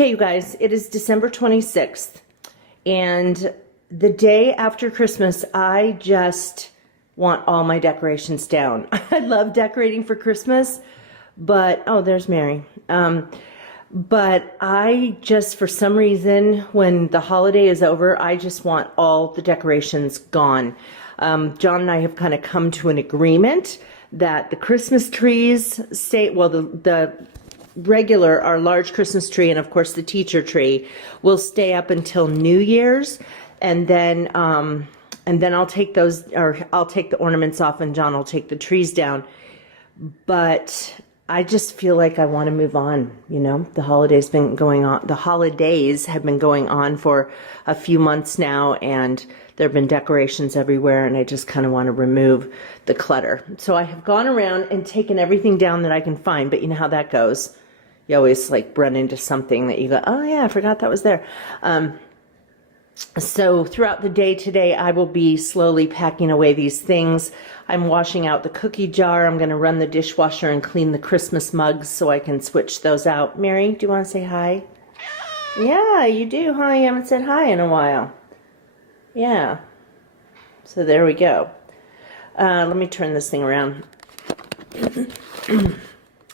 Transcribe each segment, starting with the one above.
Okay, you guys, it is December 26th, and the day after Christmas, I just want all my decorations down. I love decorating for Christmas, but, oh, there's Mary. But I just, for some reason, when the holiday is over, I just want all the decorations gone. John and I have kind of come to an agreement that the Christmas trees stay, well, the regular, our large Christmas tree, and of course the teacher tree will stay up until New Year's, and then I'll take those, or I'll take the ornaments off, and John will take the trees down. But I just feel like I want to move on. You know, the holidays have been going on for a few months now, and there have been decorations everywhere, and I just kind of want to remove the clutter. So I have gone around and taken everything down that I can find, but you know how that goes. You always like run into something that you go, oh yeah, I forgot that was there. So throughout the day today, I will be slowly packing away these things. I'm washing out the cookie jar. I'm going to run the dishwasher and clean the Christmas mugs so I can switch those out. Mary, do you want to say hi? Yeah, you do, huh? You haven't said hi in a while. Yeah. So there we go. Let me turn this thing around.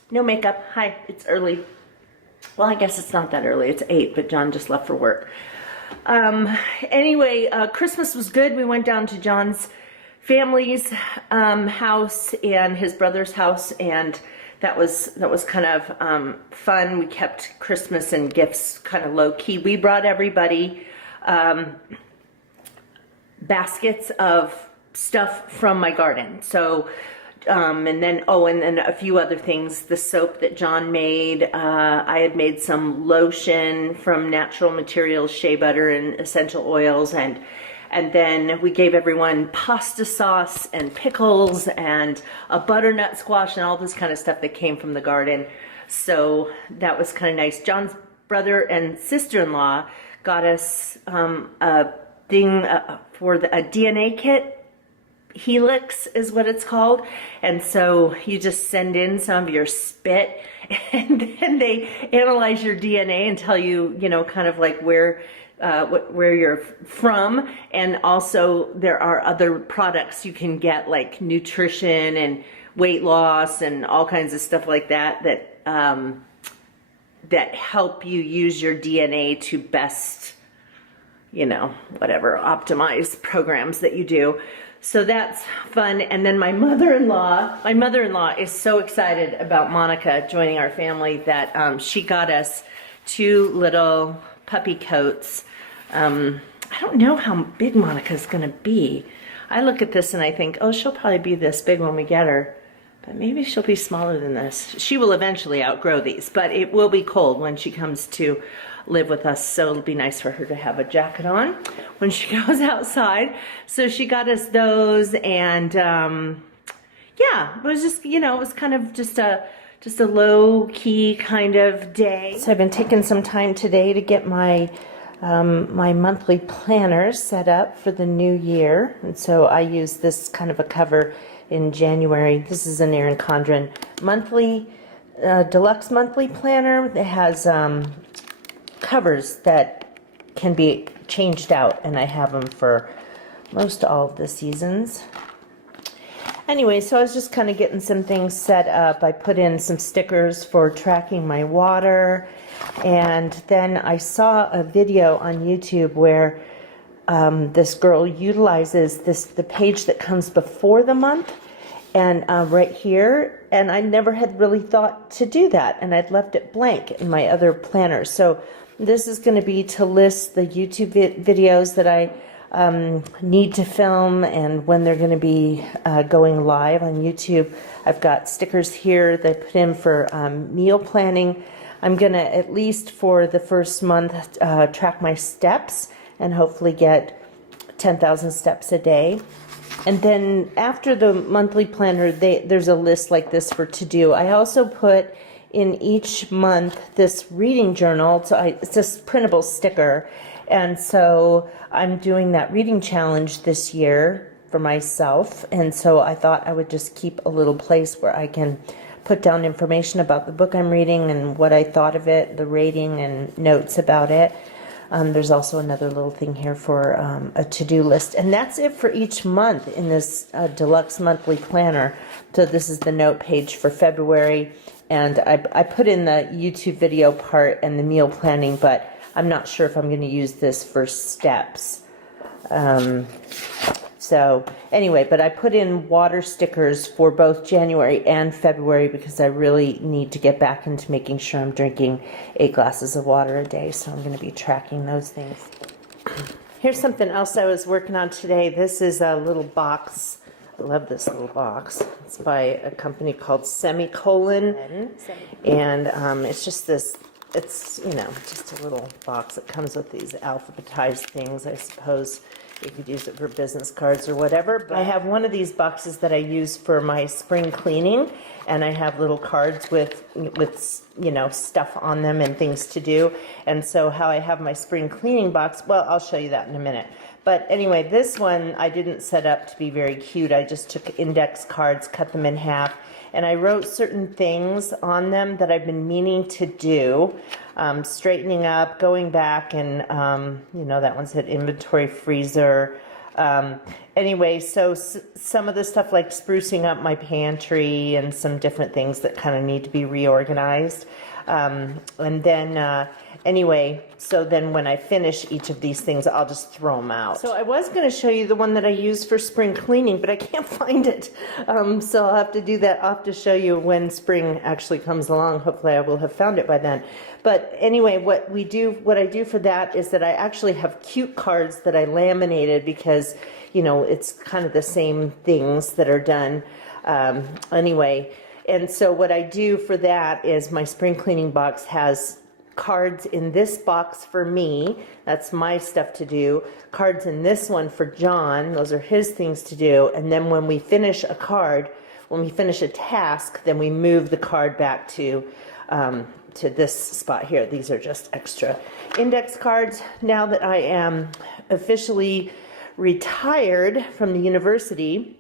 No makeup. Hi, it's early. Well, I guess it's not that early. It's 8, but John just left for work. Anyway, Christmas was good. We went down to John's family's house and his brother's house, and that was kind of fun. We kept Christmas and gifts kind of low key. We brought everybody baskets of stuff from my garden. So and then a few other things. The soap that John made. I had made some lotion from natural materials, shea butter and essential oils, and then we gave everyone pasta sauce and pickles and a butternut squash and all this kind of stuff that came from the garden. So that was kind of nice. John's brother and sister-in-law got us a thing for a DNA kit. Helix is what it's called, and so you just send in some of your spit, and then they analyze your DNA and tell you, you know, kind of like where you're from, and also there are other products you can get, like nutrition and weight loss and all kinds of stuff like that that help you use your DNA to best, you know, whatever, optimize programs that you do. So that's fun. And then my mother-in-law is so excited about Monica joining our family that she got us 2 little puppy coats. I don't know how big Monica's gonna be. I look at this and I think, oh, she'll probably be this big when we get her, but maybe she'll be smaller than this. She will eventually outgrow these, but it will be cold when she comes to live with us, so it'll be nice for her to have a jacket on when she goes outside. So she got us those, and yeah, it was just, you know, it was kind of just a low-key kind of day. So I've been taking some time today to get my my monthly planner set up for the new year, and so I use this kind of a cover in January. This is an Erin Condren monthly deluxe monthly planner that has covers that can be changed out, and I have them for most all of the seasons. Anyway, so I was just kind of getting some things set up. I put in some stickers for tracking my water, and then I saw a video on YouTube where this girl utilizes the page that comes before the month, and right here, and I never had really thought to do that, and I'd left it blank in my other planner. So this is going to be to list the YouTube videos that I need to film and when they're going to be going live on YouTube. I've got stickers here that I put in for meal planning. I'm going to, at least for the first month, track my steps and hopefully get 10,000 steps a day. And then after the monthly planner, there's a list like this for to do. I also put in each month this reading journal. It's this printable sticker, and so I'm doing that reading challenge this year for myself, and so I thought I would just keep a little place where I can put down information about the book I'm reading and what I thought of it, the rating and notes about it. There's also another little thing here for a to-do list. And that's it for each month in this deluxe monthly planner. So this is the note page for February. And I put in the YouTube video part and the meal planning, but I'm not sure if I'm going to use this for steps. So anyway, but I put in water stickers for both January and February because I really need to get back into making sure I'm drinking 8 glasses of water a day. So I'm going to be tracking those things. Here's something else I was working on today. This is a little box. I love this little box. It's by a company called Semicolon. And it's just this, it's, you know, just a little box that comes with these alphabetized things, I suppose. You could use it for business cards or whatever. But I have one of these boxes that I use for my spring cleaning, and I have little cards with you know, stuff on them and things to do. And so how I have my spring cleaning box, well, I'll show you that in a minute. But anyway, this one I didn't set up to be very cute. I just took index cards, cut them in half, and I wrote certain things on them that I've been meaning to do. Straightening up, going back, and you know, that one said inventory freezer. Anyway, so some of the stuff like sprucing up my pantry and some different things that kind of need to be reorganized. And then anyway, so then when I finish each of these things, I'll just throw them out. So I was going to show you the one that I use for spring cleaning, but I can't find it. So I'll have to do that. I'll have to show you when spring actually comes along. Hopefully I will have found it by then. But anyway, what I do for that is that I actually have cute cards that I laminated because, you know, it's kind of the same things that are done anyway. And so what I do for that is my spring cleaning box has cards in this box for me. That's my stuff to do. Cards in this one for John. Those are his things to do. And then when we finish a card, when we finish a task, then we move the card back to this spot here. These are just extra index cards. Now that I am officially retired from the university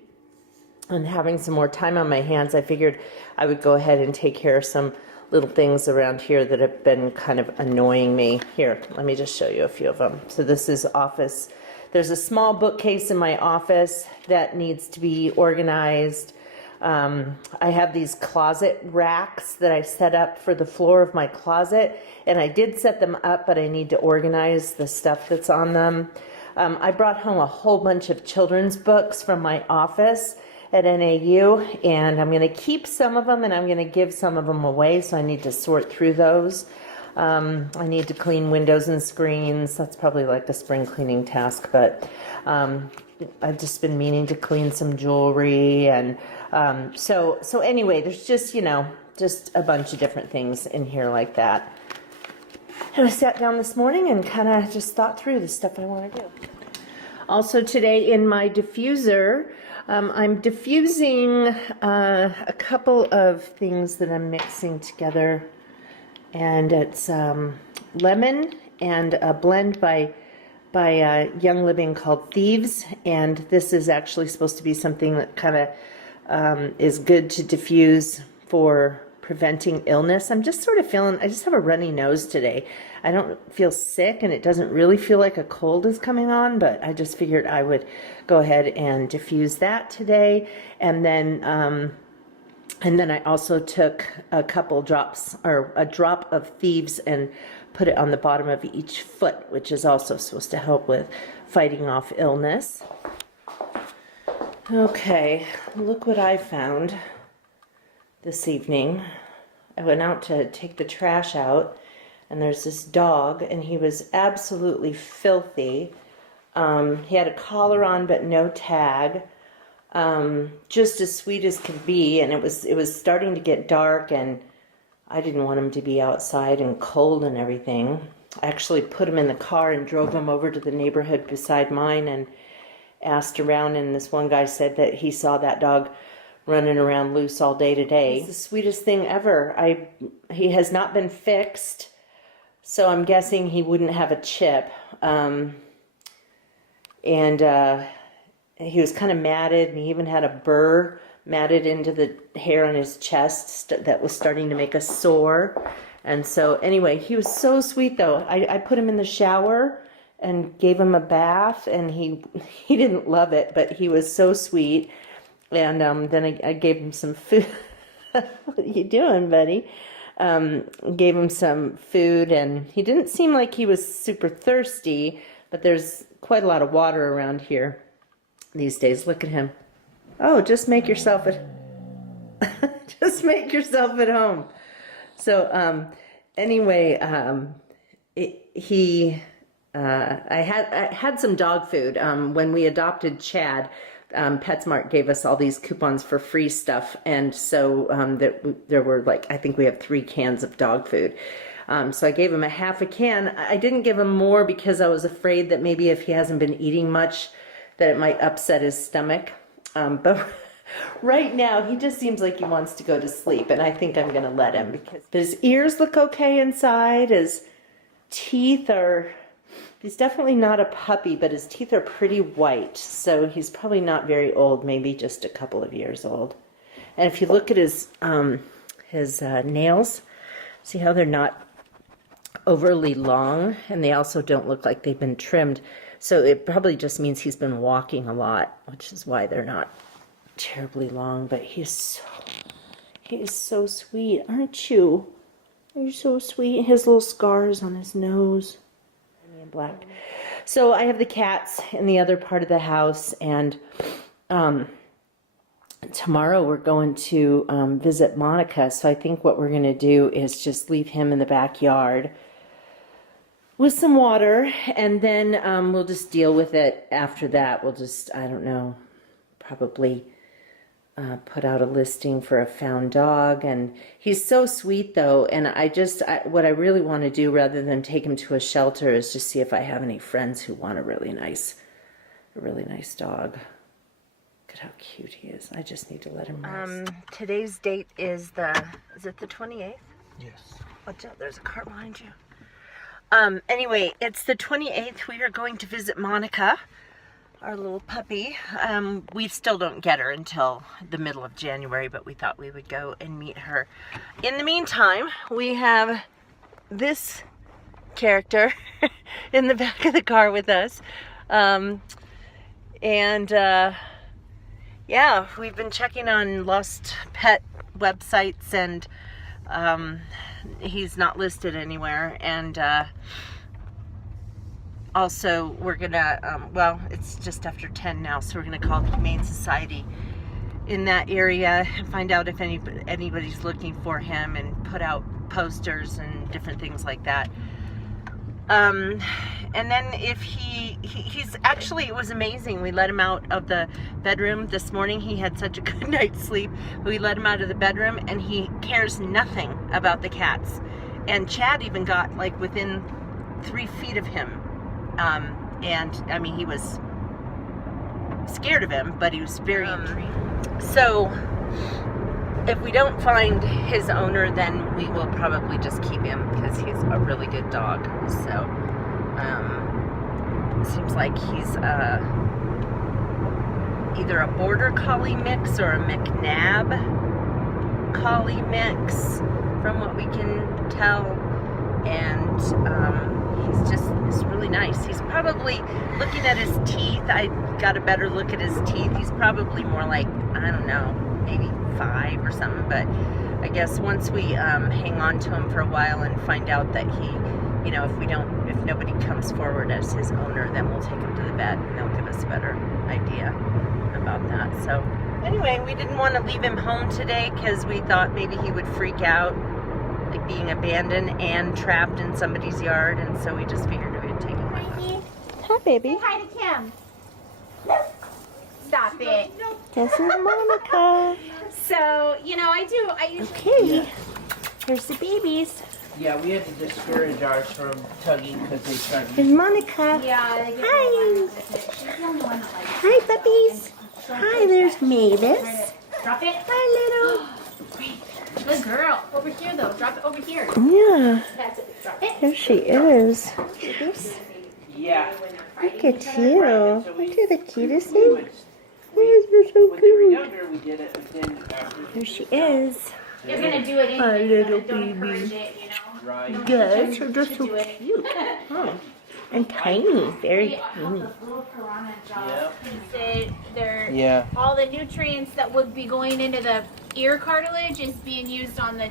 and having some more time on my hands, I figured I would go ahead and take care of some little things around here that have been kind of annoying me. Here, let me just show you a few of them. So this is office. There's a small bookcase in my office that needs to be organized. I have these closet racks that I set up for the floor of my closet, and I did set them up, but I need to organize the stuff that's on them. I brought home a whole bunch of children's books from my office at NAU, and I'm going to keep some of them and I'm going to give some of them away, so I need to sort through those. I need to clean windows and screens. That's probably like a spring cleaning task, but I've just been meaning to clean some jewelry, and so anyway, there's just, you know, just a bunch of different things in here like that. And I sat down this morning and kind of just thought through the stuff I want to do. Also today in my diffuser, I'm diffusing a couple of things that I'm mixing together, and it's lemon and a blend by Young Living called Thieves, and this is actually supposed to be something that kind of is good to diffuse for preventing illness. I'm just sort of feeling, I just have a runny nose today. I don't feel sick, and it doesn't really feel like a cold is coming on, but I just figured I would go ahead and diffuse that today. And then I also took a couple drops, or a drop of Thieves, and put it on the bottom of each foot, which is also supposed to help with fighting off illness. Okay, look what I found this evening. I went out to take the trash out, and there's this dog, and he was absolutely filthy. He had a collar on but no tag, just as sweet as could be, and it was starting to get dark, and I didn't want him to be outside and cold and everything. I actually put him in the car and drove him over to the neighborhood beside mine and asked around, and this one guy said that he saw that dog running around loose all day today. It's the sweetest thing ever. He has not been fixed, so I'm guessing he wouldn't have a chip. And he was kind of matted, and he even had a burr matted into the hair on his chest that was starting to make a sore. And so anyway, he was so sweet though. I put him in the shower and gave him a bath, and he didn't love it, but he was so sweet. And then I gave him some food. What are you doing, buddy? Gave him some food, and he didn't seem like he was super thirsty, but there's quite a lot of water around here these days. Look at him. Oh, just make yourself at just make yourself at home. So anyway, I had some dog food when we adopted Chad. PetSmart gave us all these coupons for free stuff, and so there were like, I think we have 3 cans of dog food. So I gave him a half a can. I didn't give him more because I was afraid that maybe if he hasn't been eating much, that it might upset his stomach. But right now, he just seems like he wants to go to sleep, and I think I'm going to let him, because his ears look okay inside. His teeth are, he's definitely not a puppy, but his teeth are pretty white, so he's probably not very old, maybe just a couple of years old. And if you look at his nails, see how they're not overly long, and they also don't look like they've been trimmed. So it probably just means he's been walking a lot, which is why they're not terribly long. But he is so sweet, aren't you? You're so sweet. His little scars on his nose, and black. So I have the cats in the other part of the house, and tomorrow we're going to visit Monica. So I think what we're going to do is just leave him in the backyard with some water, and then we'll just deal with it after that. We'll just, I don't know, probably put out a listing for a found dog. And he's so sweet though, and what I really want to do rather than take him to a shelter is just see if I have any friends who want a really nice dog. Look at how cute he is. I just need to let him rest. Today's date is it the 28th? Yes. Watch out, there's a car behind you. Anyway, it's the 28th. We are going to visit Monica, our little puppy. We still don't get her until the middle of January, but we thought we would go and meet her. In the meantime, we have this character in the back of the car with us. Yeah, we've been checking on lost pet websites, and he's not listed anywhere. And also we're gonna well, it's just after 10 now, so we're gonna call the Humane Society in that area and find out if anybody's looking for him, and put out posters and different things like that. And then if he's actually, it was amazing. We let him out of the bedroom this morning. He had such a good night's sleep. We let him out of the bedroom, and he cares nothing about the cats. And Chad even got like within 3 feet of him. And I mean, he was scared of him, but he was very intrigued. So if we don't find his owner, then we will probably just keep him, because he's a really good dog. So it seems like he's either a border collie mix or a McNab collie mix, from what we can tell. And he's really nice. He's probably, looking at his teeth, I got a better look at his teeth. He's probably more like, I don't know, maybe 5 or something. But I guess once we hang on to him for a while and find out that he, you know, if nobody comes forward as his owner, then we'll take him to the vet, and they'll give us a better idea about that. So anyway, we didn't want to leave him home today because we thought maybe he would freak out, like being abandoned and trapped in somebody's yard, and so we just figured we would take him with us. Hi, baby. Say hi to Kim. Stop it. This is Monica. So, you know, I usually... Okay. Here's the babies. Yeah, we had to discourage ours from tugging because they tried Here's to... Yeah, Monica. they get Hi. She's the only one that likes Hi, puppies. Hi, there's Mavis. Drop it. Hi, Good girl. Over here, though. Drop it over here. little. Yeah, That's it. Drop it. there she is. Mavis. Yeah. Look at you. Aren't you the cutest thing? You're so When they were cute. younger, we did it, but then after Here she is. You're gonna do it My anyway. little Don't encourage baby. it, you know. Right. Yes, you're just To so do it. cute. Huh. And tiny, very tiny. Those little piranha jaws. Yep. They're Yeah. all the nutrients that would be going into the ear cartilage is being used on the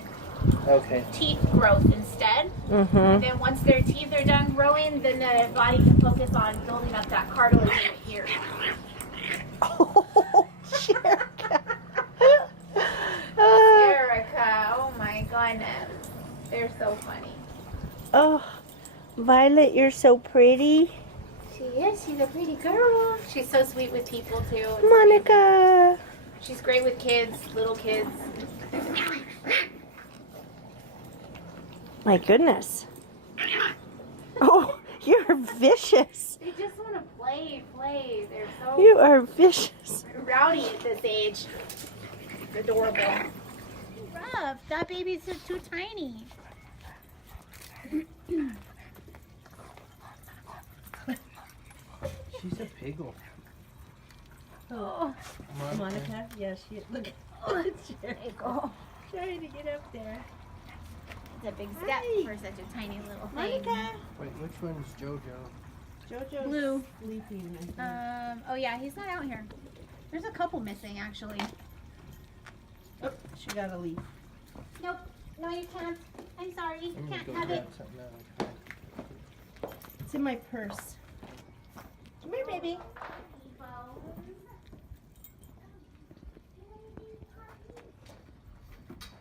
Okay. teeth growth instead. Mm-hmm. And then once their teeth are done growing, then the body can focus on building up that cartilage in the ear. Oh, Jerica. Erica, oh my goodness. They're so funny. Oh, Violet, you're so pretty. She is. She's a pretty girl. She's so sweet with people too. Monica. She's great with kids, little kids. My goodness. Oh, you're vicious. They just want to play. They're so You are vicious. rowdy at this age. It's adorable. Rough. That baby's just too tiny. She's a piggle. Oh, Monica, yes, she look. there you go. Trying to get up there. It's a big step for such a tiny little thing. Monica. Wait, which one's JoJo? Jojo's Blue. sleeping. I think. Oh yeah, he's not out here. There's a couple missing actually. Oh, she got a leaf. Nope. No, you can't. I'm sorry. You I'm gonna can't go have grab it. something out. It's in my purse. Come here, baby.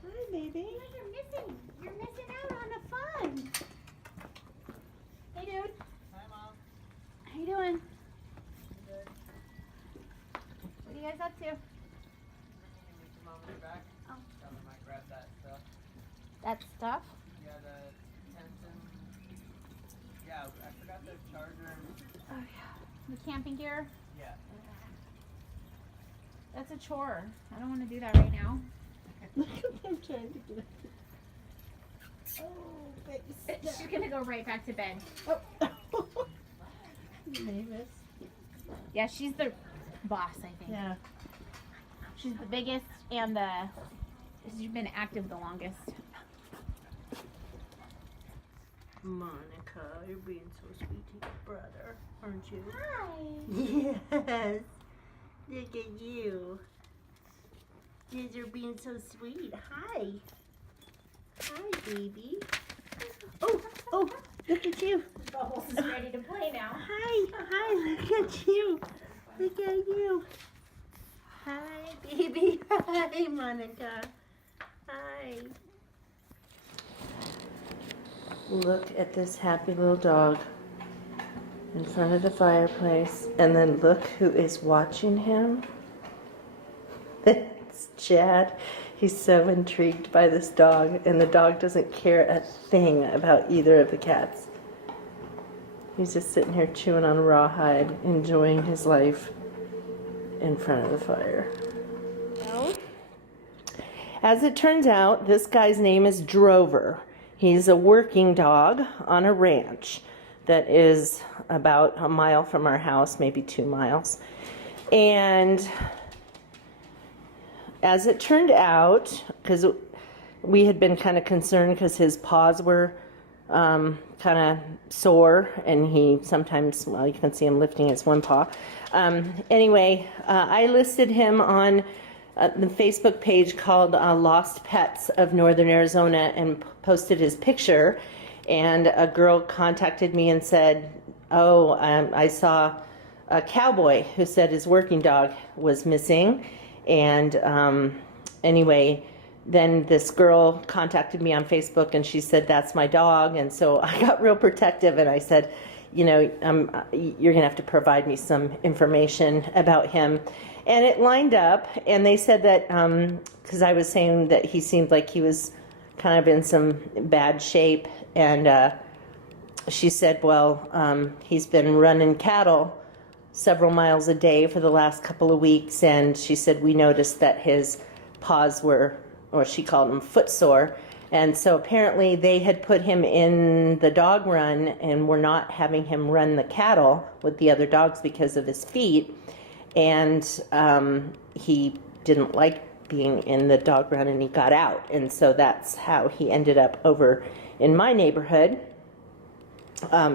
Hi, baby. You're missing. You're missing out on the fun. Hey, dude. Hi, Mom. How you doing? What are you guys up to? Oh. That stuff? Yeah, the tent and... Yeah, I forgot the charger. Oh yeah. The camping gear? Yeah. That's a chore. I don't want to do that right now. Look at them trying to get it. Oh, face. She's gonna go right back to bed. Oh. Mavis. Yeah, she's the boss, I think. Yeah. She's the biggest and she's been active the longest. Monica, you're being so sweet to your brother, aren't you? Hi. Yes. Look at you. You're being so sweet. Hi. Hi, baby. Oh, look at you. Bubbles is ready to play now. Hi, look at you. Look at you. Hi, baby. Hi, Monica. Hi. Look at this happy little dog in front of the fireplace. And then look who is watching him. It's Chad. He's so intrigued by this dog, and the dog doesn't care a thing about either of the cats. He's just sitting here chewing on rawhide, enjoying his life in front of the fire. As it turns out, this guy's name is Drover. He's a working dog on a ranch that is about a mile from our house, maybe 2 miles. And as it turned out, because we had been kind of concerned because his paws were kind of sore, and he sometimes, well, you can see him lifting his one paw. Anyway, I listed him on the Facebook page called Lost Pets of Northern Arizona and posted his picture. And a girl contacted me and said, oh, I saw a cowboy who said his working dog was missing. And anyway, then this girl contacted me on Facebook and she said, that's my dog. And so I got real protective and I said, you know, you're going to have to provide me some information about him. And it lined up, and they said that, because I was saying that he seemed like he was kind of in some bad shape, and she said, well, he's been running cattle several miles a day for the last couple of weeks, and she said, we noticed that his paws were, or she called them footsore, and so apparently they had put him in the dog run and were not having him run the cattle with the other dogs because of his feet. and he didn't like being in the dog run, and he got out, and so that's how he ended up over in my neighborhood.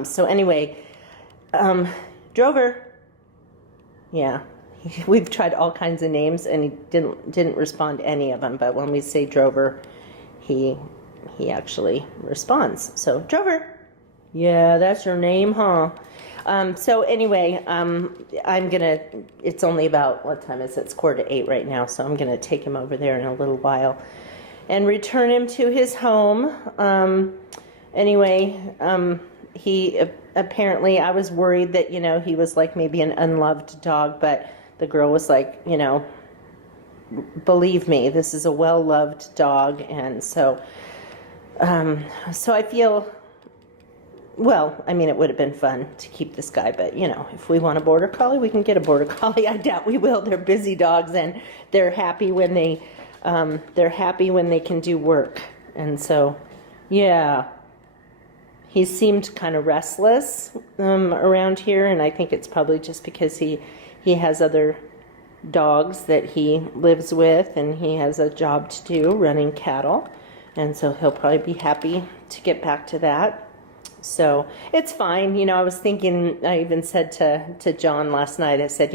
So anyway, Drover, yeah, we've tried all kinds of names, and he didn't respond to any of them. But when we say Drover, he actually responds. So Drover, yeah, that's your name, huh? So anyway, it's only about, what time is it? It's 7:45 right now, so I'm going to take him over there in a little while and return him to his home. He apparently, I was worried that, he was like maybe an unloved dog, but the girl was like, believe me, this is a well-loved dog. And so I feel, well, I mean, it would have been fun to keep this guy, but if we want a border collie, we can get a border collie. I doubt we will. They're busy dogs, and they're happy when they can do work. And so, yeah, he seemed kind of restless around here, and I think it's probably just because he has other dogs that he lives with, and he has a job to do running cattle, and so he'll probably be happy to get back to that. So it's fine. I was thinking, I even said to John last night, I said,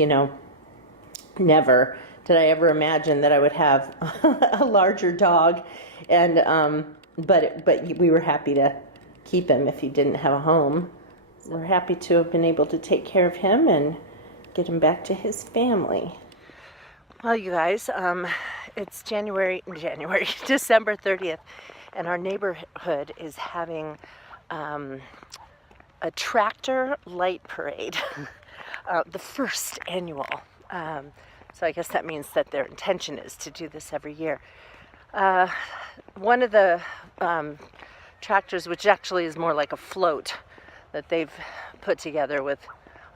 never did I ever imagine that I would have a larger dog, and but we were happy to keep him if he didn't have a home. We're happy to have been able to take care of him and get him back to his family. Well, you guys, it's December 30th, and our neighborhood is having a tractor light parade, the first annual. So I guess that means that their intention is to do this every year. One of the tractors, which actually is more like a float that they've put together with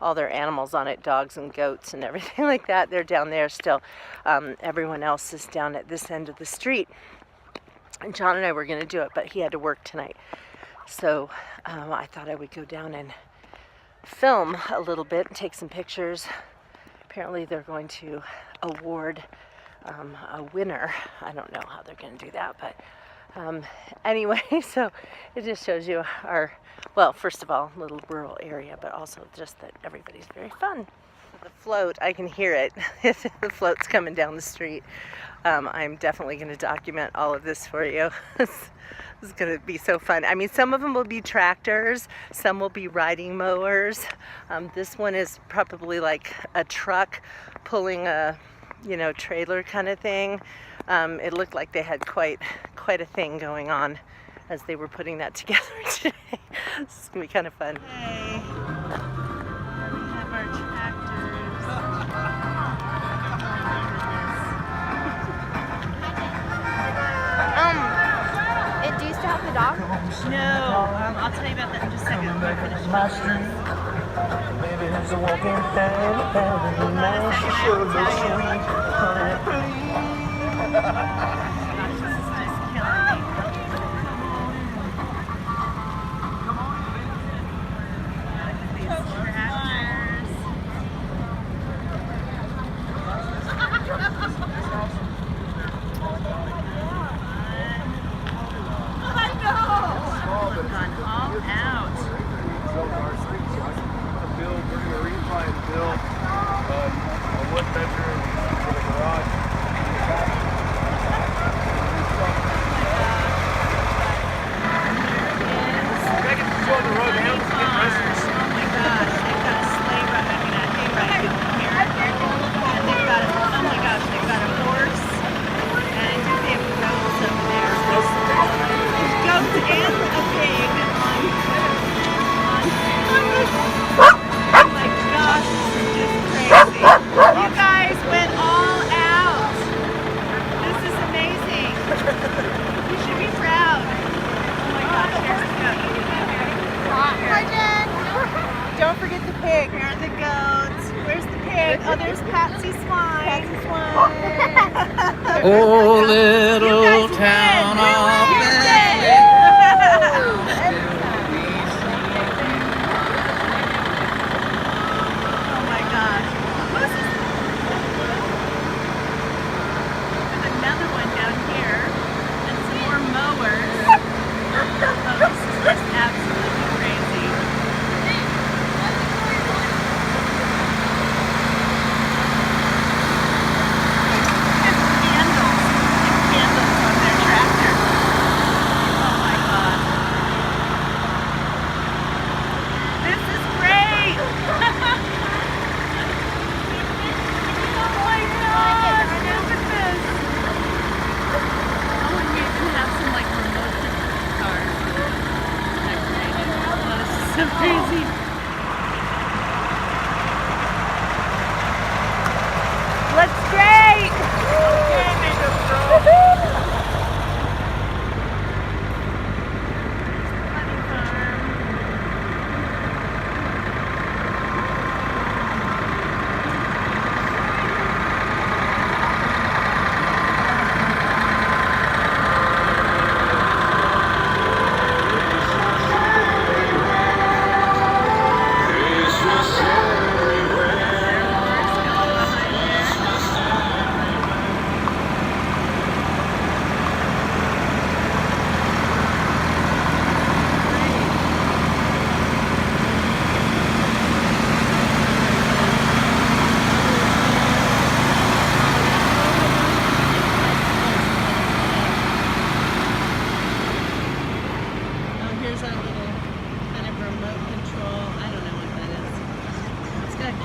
all their animals on it, dogs and goats and everything like that, they're down there still. Everyone else is down at this end of the street. And John and I were going to do it, but he had to work tonight. So I thought I would go down and film a little bit and take some pictures. Apparently they're going to award a winner. I don't know how they're going to do that, but anyway, so it just shows you our, well, first of all, little rural area, but also just that everybody's very fun. The float, I can hear it. The float's coming down the street. I'm definitely going to document all of this for you. This is going to be so fun. I mean, some of them will be tractors, some will be riding mowers. This one is probably like a truck pulling a, trailer kind of thing. It looked like they had quite a thing going on as they were putting that together today. This is going to be kind of fun. Hey, we have our tractors. Do you still have the dog? No, I'll tell you about that in just a second. I'm going to finish my street. Maybe there's a walking family man. She sure looks sweet. Don't forget the pig. Here are the goats. Where's the pig? Oh, there's Patsy Swine. Patsy Swine. Oh, little town of Bethlehem. Oh my gosh.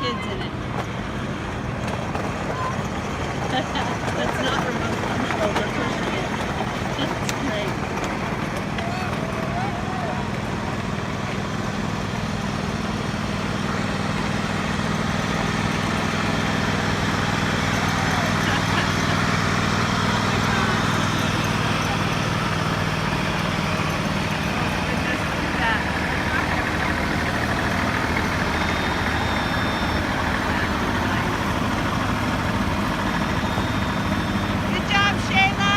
kids in it. That's not remote control, they're pushing it. That's great. Good job, Shayla!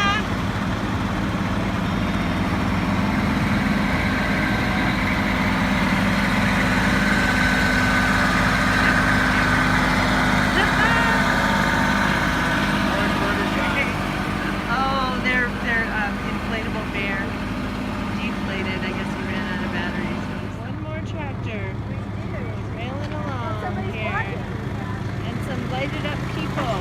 Oh, they're inflatable bear. Deflated. I guess he ran out of batteries. One more tractor. Trailing along here. And some lighted up people.